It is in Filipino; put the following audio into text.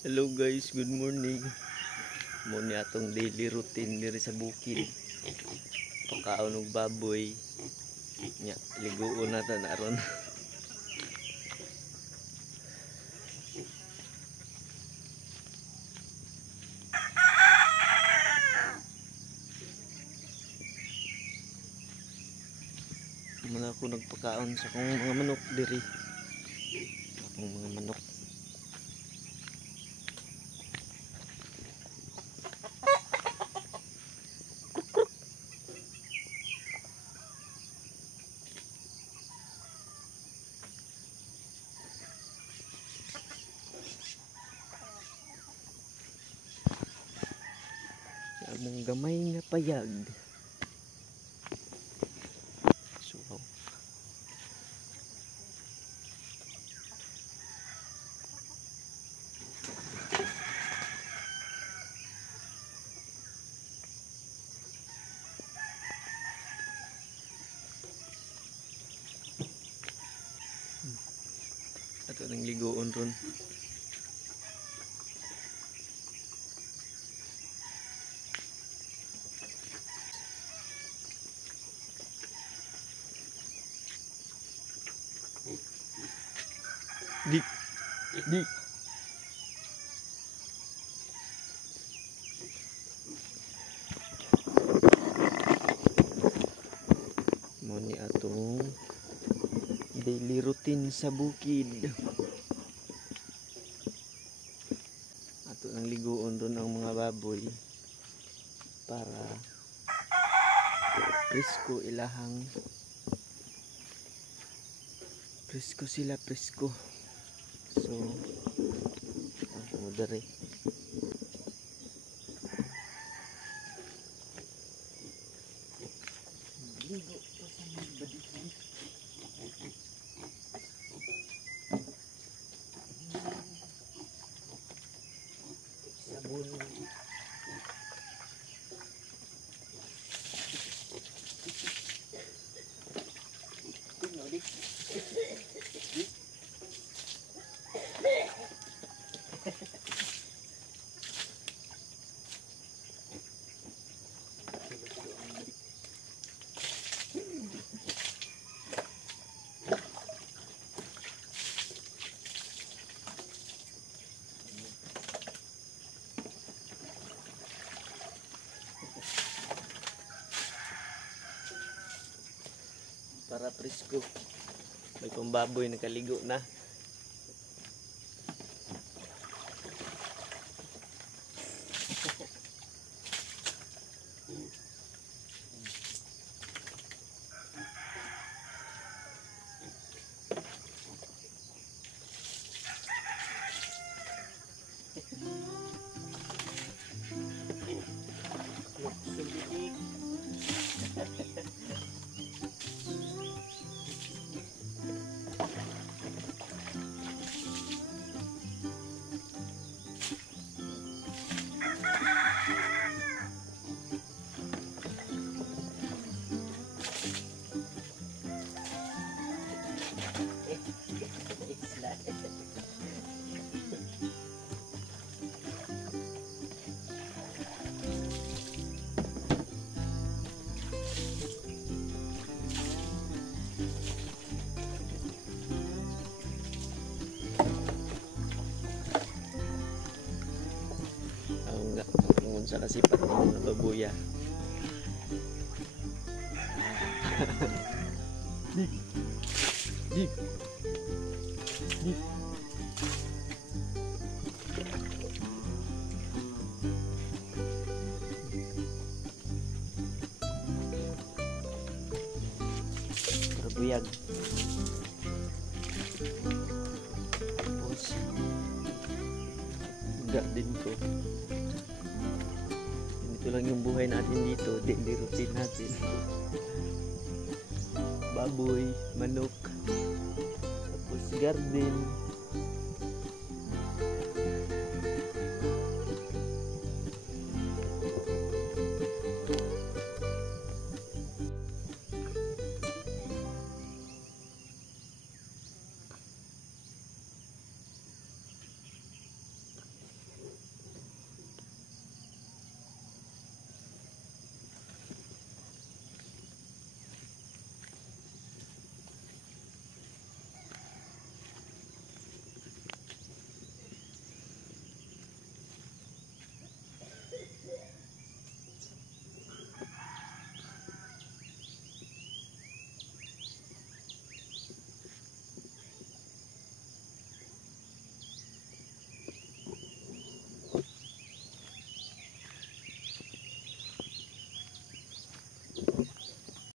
Hello guys, good morning. Muna atong daily routine diri sa bukid. Pagkaon og baboy. Nya, liguon na ta naron. Muna ako nagpakaon sa akong mga manok diri. Akong mga manok. Among gamay nga payag. Suwaw. Ato nang ligoon ron. Dik. Muni atong daily routine sa bukid. Ato nang ligoon ron ang mga baboy para presko ilahang. Presko sila, presko. So, ang dari. Ligo pa sa mga badikan. Sabon. Para presko. May pambaboy nakaligo na. Sa kasipat ng mga babuya. Dik. Dik. Dik. Terbuyag. Tapos garden ko. Ito lang yung buhay natin dito, daily routine natin. Baboy, manok, tapos garden.